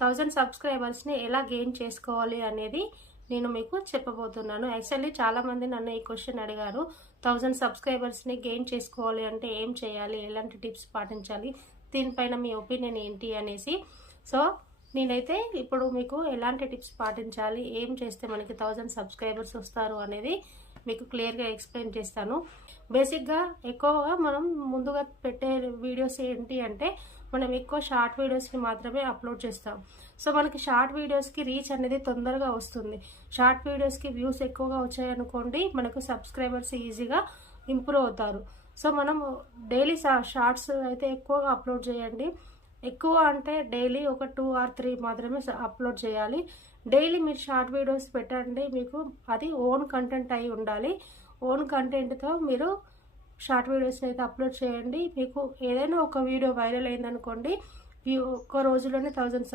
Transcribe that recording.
1000 సబ్స్క్రైబర్స్ని ఎలా గెయిన్ చేసుకోవాలి అనేది నేను మీకు చెప్పబోతున్నాను. యాక్చువల్లీ చాలామంది నన్ను ఈ క్వశ్చన్ అడిగారు. 1000 సబ్స్క్రైబర్స్ని గెయిన్ చేసుకోవాలి అంటే ఏం చేయాలి, ఎలాంటి టిప్స్ పాటించాలి, దీనిపైన మీ ఒపీనియన్ ఏంటి అనేసి. సో నేనైతే ఇప్పుడు మీకు ఎలాంటి టిప్స్ పాటించాలి, ఏం చేస్తే మనకి 1000 సబ్స్క్రైబర్స్ వస్తారు అనేది మీకు క్లియర్గా ఎక్స్ప్లెయిన్ చేస్తాను. బేసిక్గా ఎక్కువగా మనం ముందుగా పెట్టే వీడియోస్ ఏంటి అంటే మనం ఎక్కువ షార్ట్ వీడియోస్ని మాత్రమే అప్లోడ్ చేస్తాం. సో మనకి షార్ట్ వీడియోస్కి రీచ్ అనేది తొందరగా వస్తుంది. షార్ట్ వీడియోస్కి వ్యూస్ ఎక్కువగా వచ్చాయనుకోండి, మనకు సబ్స్క్రైబర్స్ ఈజీగా ఇంప్రూవ్ అవుతారు. సో మనం డైలీ షార్ట్స్ అయితే ఎక్కువగా అప్లోడ్ చేయండి. ఎక్కువ అంటే డైలీ ఒక 2 or 3 మాత్రమే అప్లోడ్ చేయాలి. డైలీ మీరు షార్ట్ వీడియోస్ పెట్టండి, మీకు అది ఓన్ కంటెంట్ అయి ఉండాలి. ఓన్ కంటెంట్తో మీరు షార్ట్ వీడియోస్ అయితే అప్లోడ్ చేయండి. మీకు ఏదైనా ఒక వీడియో వైరల్ అయిందనుకోండి, ఒక్క రోజులోనే 1000